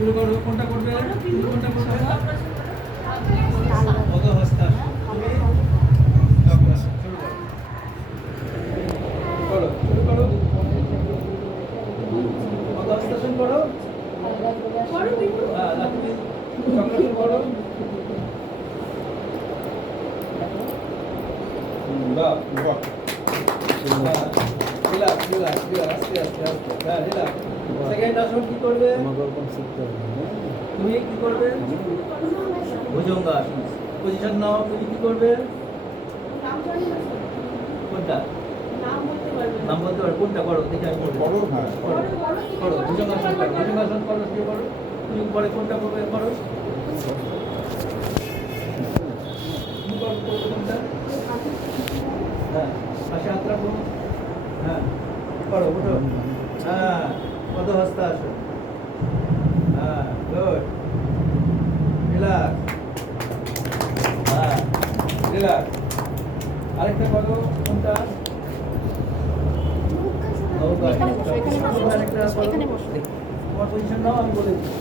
শুরু করো, কোনটা করবে? কোনটা করবে? কত হস্তা করো। শুরু করো কত হস্তাসন করো হ্যাঁ বাহ বাহ আসন কি করবে? তুমি কি করবে? ভুজঙ্গা আসন। পজিশন নাও তুমি কি করবে? কোনটা? নাম বলতে পারো কোনটা করো? দেখে আমি হ্যাঁ। করো করো ভুজঙ্গাসন করো করো শুরু করো? তুমি পরে কোনটা করবে করো? করো করো কোনটা? হ্যাঁ পাশে হাত রাখো হ্যাঁ করো উঠো। হ্যাঁ কত হস্তা আসো। হ্যাঁ গুড রিল্যাক্স হ্যাঁ রিল্যাক্স আরেকটা করো কোনটা। তোমার পজিশন নাও আমি বলে দিচ্ছি।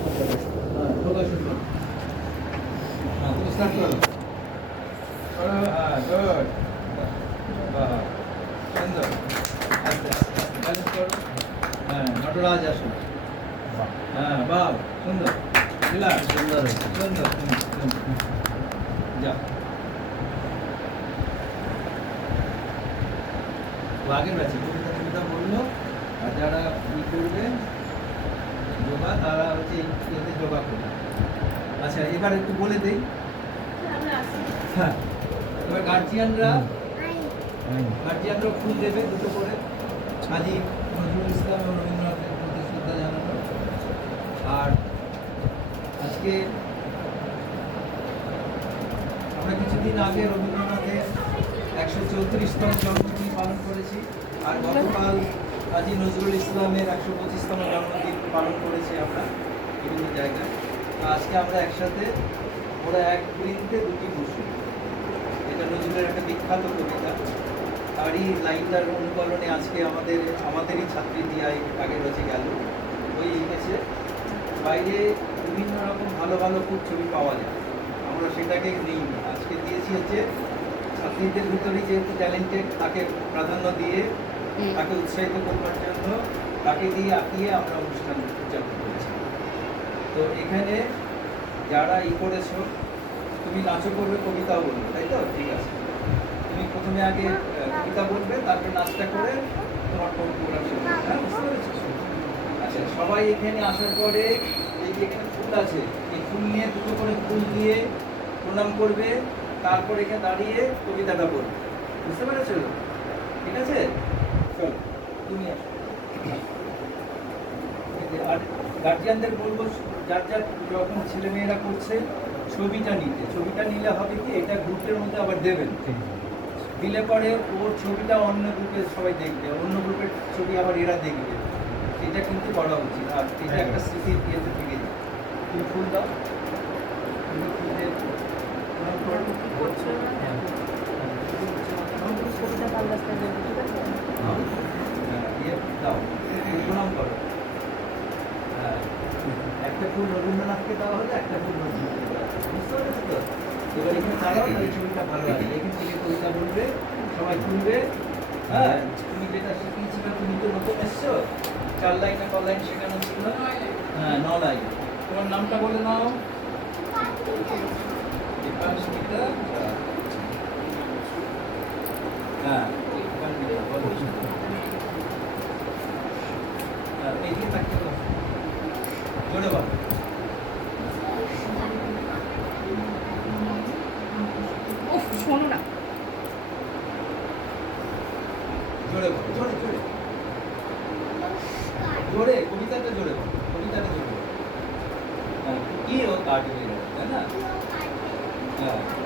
হ্যাঁ শুরু হ্যাঁ তুমি স্টার্ট করো। করো হ্যাঁ গুড বাহ সুন্দর। আস্তে হ্যাঁ নটরাজ আসো হ্যাঁ বাহ সুন্দর সুন্দর সুন্দর আগের ব্যাচে কবিতা কবিতা বলল আর যারা ই করবে যোগা তারা হচ্ছে ইয়েতে যোগা করবে আচ্ছা এবার একটু বলে দিই হ্যাঁ এবার গার্জিয়ানরা গার্জিয়ানরা ফুল দেবে দুটো করে। কাজী নজরুল ইসলাম এবং রবীন্দ্রনাথের প্রতি শ্রদ্ধা জানানো। আর আজকে আমরা কিছুদিন আগে রবীন্দ্রনাথের একশো চৌত্রিশতম জন্মদিন পালন করেছি আর গতকাল কাজী নজরুল ইসলামের একশো পঁচিশতম জন্মদিন পালন করেছি আমরা বিভিন্ন জায়গায়। আজকে আমরা একসাথে ওরা এক বৃন্তে দুটি বসু এটা নজরুলের একটা বিখ্যাত কবিতা। তারই লাইনটার অনুকরণে আজকে আমাদের আমাদেরই ছাত্রী দিয়াই আগে রয়েছে গেল। ওই লিখেছে বাইরে বিভিন্ন রকম ভালো ভালো খুব ছবি পাওয়া যায়। আমরা সেটাকে নিই। আজকে দিয়েছি হচ্ছে ছাত্রীদের ভিতরেই যেহেতু ট্যালেন্টেড তাকে প্রাধান্য দিয়ে তাকে উৎসাহিত করবার জন্য তাকে দিয়ে আঁকিয়ে আমরা অনুষ্ঠান উদযাপন করেছি। তো এখানে যারা ই করেছ তুমি নাচও করবে কবিতাও বলবে তাই তো? ঠিক আছে। তুমি প্রথমে আগে কবিতা বলবে তারপরে নাচটা করে তোমার প্রোগ্রাম শুরু হ্যাঁ বুঝতে পেরেছ। আচ্ছা সবাই এখানে আসার পরে এই যে এখানে ফুল আছে, এই ফুল নিয়ে দুটো করে ফুল দিয়ে প্রণাম করবে, তারপর এখানে দাঁড়িয়ে কবিতাটা বলবে। বুঝতে পেরেছ? ঠিক আছে? চলো, তুমি আসো। আর গার্জিয়ানদের বলব, যার যার যখন ছেলেমেয়েরা করছে, ছবিটা নিতে। ছবিটা নিলে হবে কি, এটা গ্রুপের মধ্যে আবার দেবেন। দিলে পরে ওর ছবিটা অন্য গ্রুপে সবাই দেখবে অন্য গ্রুপের ছবি আবার এরা দেখবে। এটা কিন্তু করা উচিত। আর এটা একটা স্মৃতির ইয়েতে থেকে যায়। তুমি ফুল দাও। তুমি প্রণাম করো। হ্যাঁ। হ্যাঁ, হ্যাঁ, একটা ফুল রবীন্দ্রনাথকে দেওয়া হলো একটা ফুল নজরুলকে দেওয়া বুঝতে পেরেছ তো? এবার এখানে দাঁড়াও এই ছবিটা ভালো লাগে এখান থেকে কবিতা বলবে সবাই শুনবে। হ্যাঁ তুমি যেটা শিখিয়েছিলে তুমি তো নতুন এসছো। চার লাইন না ক লাইন শেখানো ছিল? হ্যাঁ ন লাইন। তোমার নামটা বলে নাও। হ্যাঁ হ্যাঁ, এদিকে তাকিয়ে বলো। জোরে বলো উফ, শোনো না জোরে বলো জোরে জোরে জোরে কবিতাটা জোরে বলো কবিতাটা জোরে বলো হ্যাঁ, কি ও কাট হয়ে গেল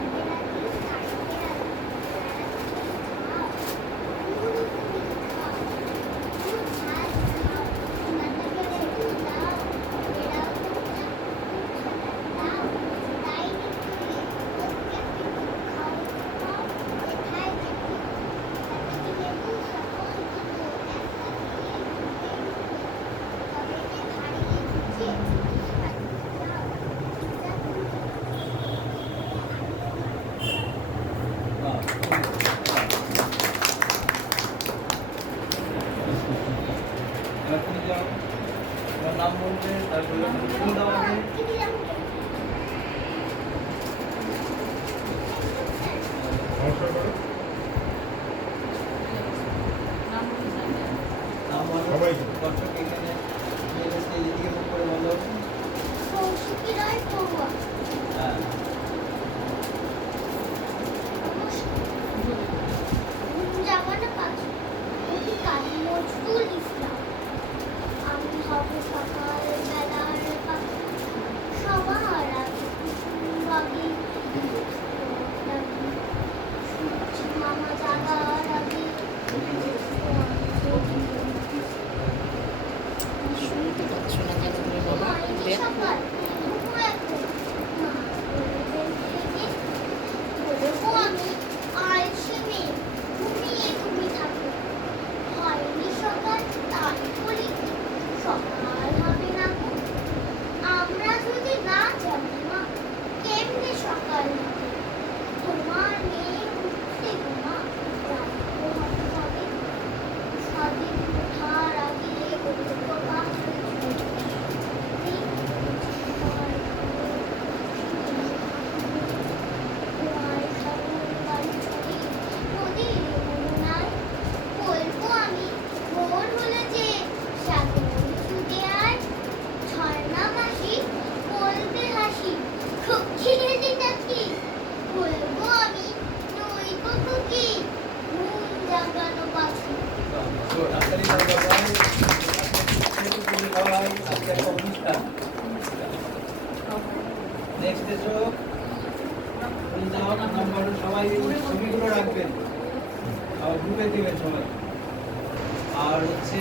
আর হচ্ছে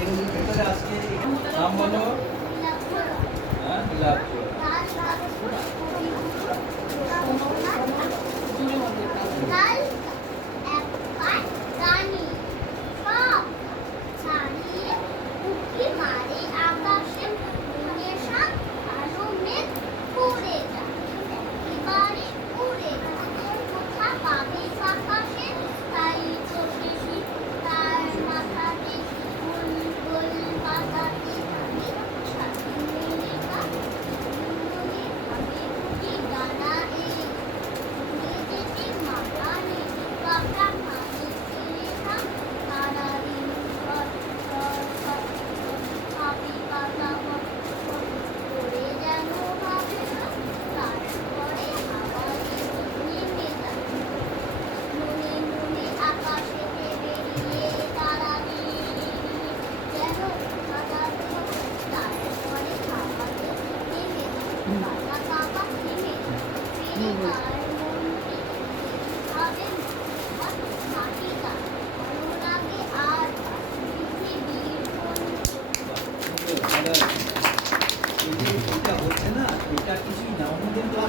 এর ভেতরে আজকে নাম বলো? হ্যাঁ বিলাপ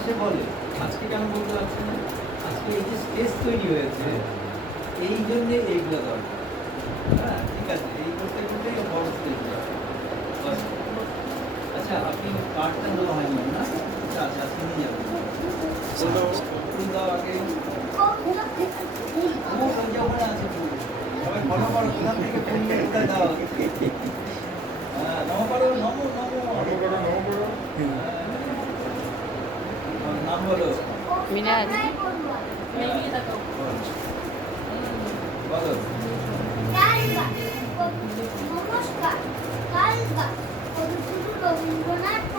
আসে বলে আজকে কেন বলতে পারছে না? আজকে এই যে স্টেজ তৈরি হয়েছে এই জন্য এইগুলো দরকার। হ্যাঁ ঠিক আছে এই করতে করতে বড় স্টেজ আচ্ছা আপনি পার্টটা নেওয়া হয়নি না? আচ্ছা আচ্ছা আজকে নিয়ে যাবেন ফুল দাও আগে। ফুল আছে সবাই করো থেকে ফুল দেওয়া মিরাজ নমস্কার কাল রবীন্দ্রনাথ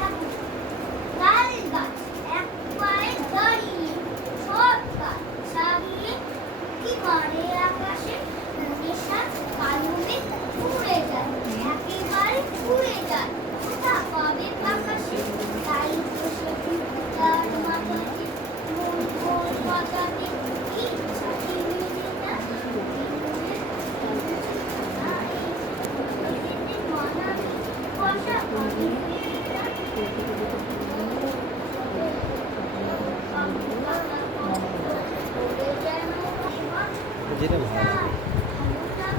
যেটা ভালো লাগে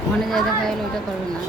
মনে যা দেখা গেলো ওটা করবে না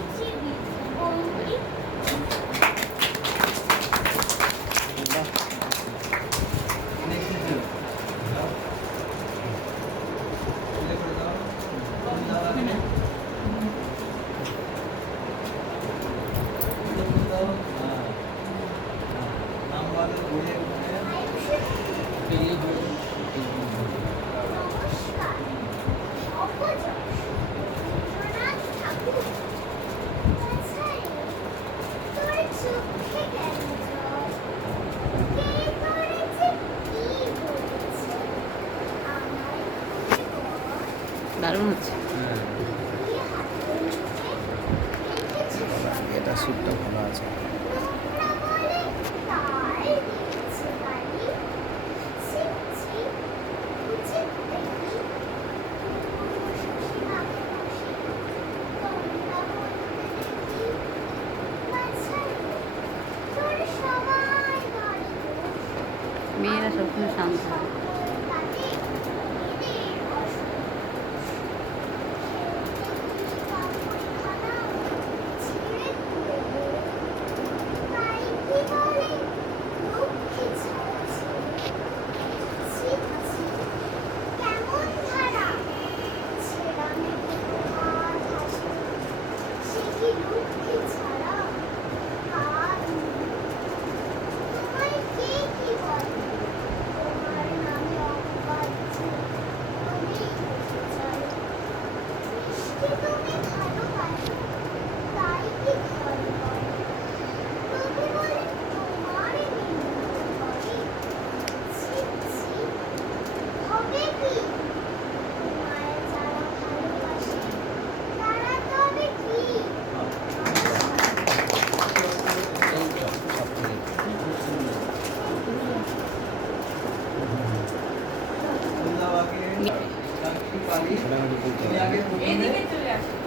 কাকটি পালি। ঘোরাঘুরি করতে তুমি আগে প্রথমে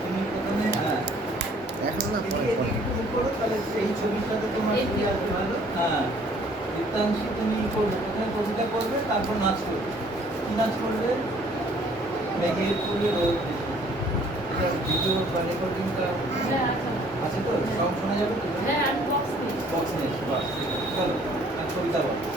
তুমি প্রথমে হ্যাঁ। এখন না পরে। করো, তাহলে এই ছবিটাতে তোমার ছবি আসবে ভালো? হ্যাঁ। দীপ্তাংশী তুমি করবে। প্রথমে কবিতা করবে তারপর নাচ করবে। কি নাচ করবে? মেঘের ফুলে রোদ ভিডিও বা রেকর্ডিংটা আছে। তো? সব শোনা যাবে তো? বক্স নেই বাস চলো আর কবিতা বলো।